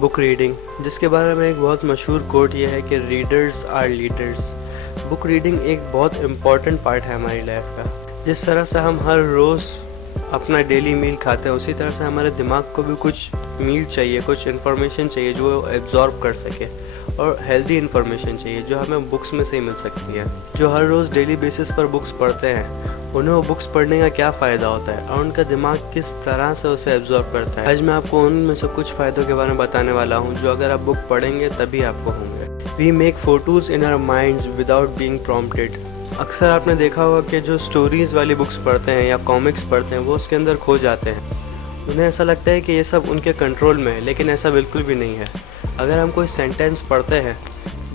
Book reading, जिसके बारे में एक बहुत मशहूर कोट ये है कि readers are leaders. Book reading एक बहुत इम्पॉर्टेंट पार्ट है हमारी लाइफ का। जिस तरह से हम हर रोज़ अपना डेली मील खाते हैं, उसी तरह से हमारे दिमाग को भी कुछ मील चाहिए, कुछ इन्फॉर्मेशन चाहिए जो वो एब्जॉर्ब कर सके, और हेल्दी इन्फॉर्मेशन चाहिए जो हमें बुक्स में से ही मिल सकती है। जो हर रोज़ डेली बेसिस पर बुक्स पढ़ते हैं, उन्हें वो बुक्स पढ़ने का क्या फ़ायदा होता है और उनका दिमाग किस तरह से उसे एब्जॉर्ब करता है। आज मैं आपको उनमें से कुछ फ़ायदों के बारे में बताने वाला हूँ जो अगर आप बुक पढ़ेंगे तभी आपको होंगे। We make photos in our minds without being prompted. अक्सर आपने देखा होगा कि जो स्टोरीज़ वाली बुक्स पढ़ते हैं या कॉमिक्स पढ़ते हैं वो उसके अंदर खो जाते हैं। उन्हें ऐसा लगता है कि ये सब उनके कंट्रोल में है, लेकिन ऐसा बिल्कुल भी नहीं है। अगर हम कोई सेंटेंस पढ़ते हैं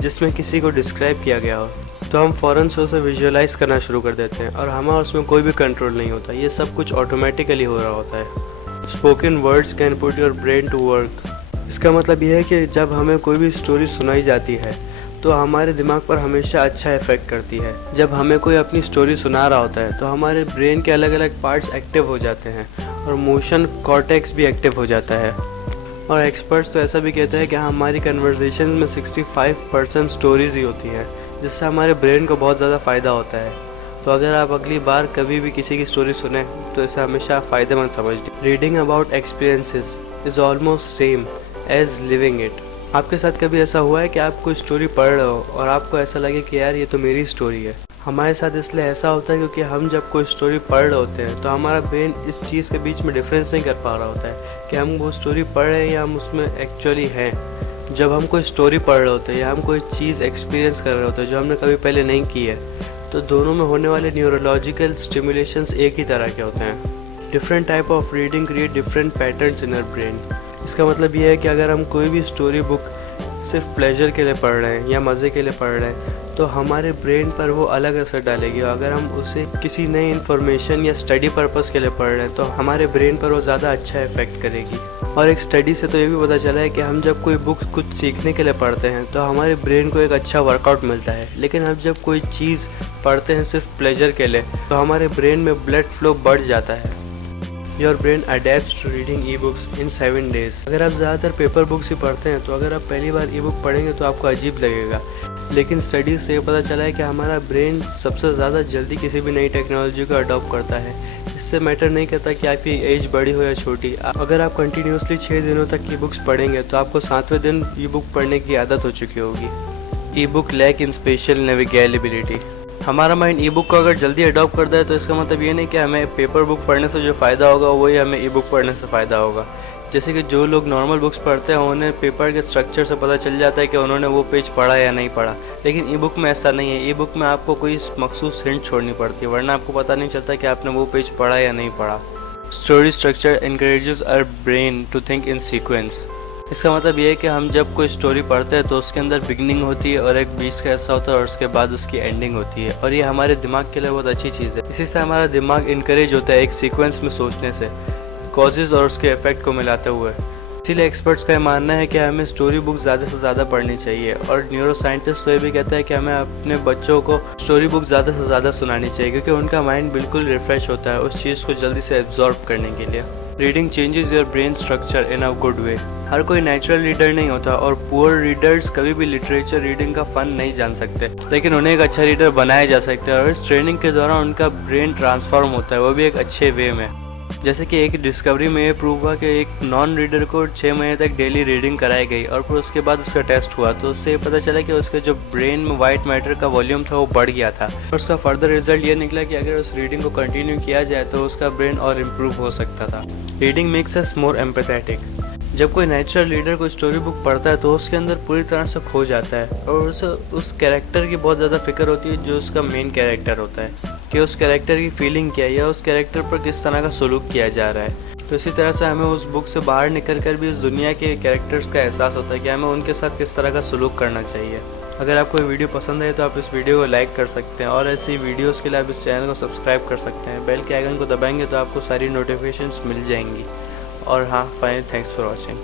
जिसमें किसी को डिस्क्राइब किया गया हो, तो हम फ़ौरन से उसे विजुअलाइज़ करना शुरू कर देते हैं और हमारा उसमें कोई भी कंट्रोल नहीं होता। ये सब कुछ ऑटोमेटिकली हो रहा होता है। Spoken words can put your brain to work. इसका मतलब ये है कि जब हमें कोई भी स्टोरी सुनाई जाती है तो हमारे दिमाग पर हमेशा अच्छा इफेक्ट करती है। जब हमें कोई अपनी स्टोरी सुना रहा होता है तो हमारे ब्रेन के अलग अलग पार्ट्स एक्टिव हो जाते हैं और मोशन कॉर्टेक्स भी एक्टिव हो जाता है। और एक्सपर्ट्स तो ऐसा भी कहते हैं कि हमारी कन्वर्सेशन में 65% स्टोरीज़ ही होती है, जिससे हमारे ब्रेन को बहुत ज़्यादा फ़ायदा होता है। तो अगर आप अगली बार कभी भी किसी की स्टोरी सुने तो इसे हमेशा फ़ायदेमंद समझ लीजिए। Reading about experiences is almost same as living it. आपके साथ कभी ऐसा हुआ है कि आप कोई स्टोरी पढ़ रहे हो और आपको ऐसा लगे कि यार ये तो मेरी स्टोरी है? हमारे साथ इसलिए ऐसा होता है क्योंकि हम जब कोई स्टोरी पढ़ रहे होते हैं तो हमारा ब्रेन इस चीज़ के बीच में डिफरेंस नहीं कर पा रहा होता है कि हम वो स्टोरी पढ़ रहे हैं या हम उसमें एक्चुअली हैं। जब हम कोई स्टोरी पढ़ रहे होते हैं या हम कोई चीज़ एक्सपीरियंस कर रहे होते हैं जो हमने कभी पहले नहीं की है, तो दोनों में होने वाले न्यूरोलॉजिकल स्टिमुलेशंस एक ही तरह के होते हैं। Different type of reading create different patterns in our brain. इसका मतलब ये है कि अगर हम कोई भी स्टोरी बुक सिर्फ प्लेजर के लिए पढ़ रहे हैं या मज़े के लिए पढ़ रहे हैं तो हमारे ब्रेन पर वो अलग असर डालेगी। अगर हम उसे किसी नई इन्फॉर्मेशन या स्टडी पर्पस के लिए पढ़ रहे हैं तो हमारे ब्रेन पर वो ज़्यादा अच्छा इफेक्ट करेगी। और एक स्टडी से तो ये भी पता चला है कि हम जब कोई बुक कुछ सीखने के लिए पढ़ते हैं तो हमारे ब्रेन को एक अच्छा वर्कआउट मिलता है, लेकिन हम जब कोई चीज़ पढ़ते हैं सिर्फ प्लेजर के लिए तो हमारे ब्रेन में ब्लड फ्लो बढ़ जाता है। Your brain adapts to reading ebooks in 7 days. अगर आप ज़्यादातर पेपर बुक्स ही पढ़ते हैं तो अगर आप पहली बार ई बुक पढ़ेंगे तो आपको अजीब लगेगा, लेकिन स्टडीज़ से पता चला है कि हमारा ब्रेन सबसे ज़्यादा जल्दी किसी भी नई टेक्नोलॉजी को अडॉप्ट करता है। इससे मैटर नहीं करता कि आपकी एज बड़ी हो या छोटी। अगर आप कंटिन्यूसली 6 दिनों तक ई बुक्स पढ़ेंगे तो आपको 7वें दिन ई बुक पढ़ने की आदत हो चुकी होगी। ई बुक लैक इन स्पेशल नेविगेबिलिटी। हमारा माइंड ई बुक को अगर जल्दी अडॉप्ट करता है तो इसका मतलब ये नहीं कि हमें पेपर बुक पढ़ने से जो फ़ायदा होगा वही हमें ई बुक पढ़ने से फ़ायदा होगा। जैसे कि जो लोग नॉर्मल बुक्स पढ़ते हैं उन्हें पेपर के स्ट्रक्चर से पता चल जाता है कि उन्होंने वो पेज पढ़ा या नहीं पढ़ा, लेकिन ई बुक में ऐसा नहीं है। ई बुक में आपको कोई मखसूस हिंट छोड़नी पड़ती है, वरना आपको पता नहीं चलता कि आपने वो पेज पढ़ा या नहीं पढ़ा। Story structure encourages our brain to think in sequence. इसका मतलब ये है कि हम जब कोई स्टोरी पढ़ते हैं तो उसके अंदर बिगनिंग होती है और एक बीच का हिस्सा होता है और उसके बाद उसकी एंडिंग होती है, और ये हमारे दिमाग के लिए बहुत अच्छी चीज़ है। इसी से हमारा दिमाग इनकरेज होता है एक सीक्वेंस में सोचने से, कॉजेज़ और उसके इफेक्ट को मिलाते हुए। इसीलिए एक्सपर्ट्स का मानना है कि हमें स्टोरी बुक ज़्यादा से ज़्यादा पढ़नी चाहिए, और न्यूरो साइंटिस्ट तो ये भी कहता है कि हमें अपने बच्चों को स्टोरी बुक ज़्यादा से ज़्यादा सुनानी चाहिए, क्योंकि उनका माइंड बिल्कुल रिफ्रेश होता है उस चीज़ को जल्दी से एब्जॉर्ब करने के लिए। Reading changes your brain structure in a good way. हर कोई नेचुरल रीडर नहीं होता, और पुअर रीडर्स कभी भी लिटरेचर रीडिंग का फ़न नहीं जान सकते, लेकिन उन्हें एक अच्छा रीडर बनाया जा सकता है, और इस ट्रेनिंग के दौरान उनका ब्रेन ट्रांसफॉर्म होता है, वो भी एक अच्छे वे में। जैसे कि एक डिस्कवरी में ये प्रूव हुआ कि एक नॉन रीडर को 6 महीने तक डेली रीडिंग कराई गई और फिर उसके बाद उसका टेस्ट हुआ तो उससे पता चला कि उसके जो ब्रेन में वाइट मैटर का वॉल्यूम था वो बढ़ गया था, और उसका फर्दर रिजल्ट ये निकला कि अगर उस रीडिंग को कंटिन्यू किया जाए तो उसका ब्रेन और इम्प्रूव हो सकता था। रीडिंग मेक्स अस मोर एम्पैथेटिक। जब कोई नेचुरल रीडर कोई स्टोरी बुक पढ़ता है तो उसके अंदर पूरी तरह से खो जाता है, और उसे उस कैरेक्टर की बहुत ज़्यादा फिक्र होती है जो उसका मेन कैरेक्टर होता है, कि उस कैरेक्टर की फीलिंग क्या है या उस कैरेक्टर पर किस तरह का सलूक किया जा रहा है। तो इसी तरह से हमें उस बुक से बाहर निकल कर भी उस दुनिया के कैरेक्टर्स का एहसास होता है कि हमें उनके साथ किस तरह का सलूक करना चाहिए। अगर आपको ये वीडियो पसंद है तो आप इस वीडियो को लाइक कर सकते हैं, और ऐसी वीडियोज़ के लिए आप इस चैनल को सब्सक्राइब कर सकते हैं। बेल के आइकन को दबाएंगे तो आपको सारी नोटिफिकेशंस मिल जाएंगी। और हाँ, फाइनली थैंक्स फॉर वॉचिंग।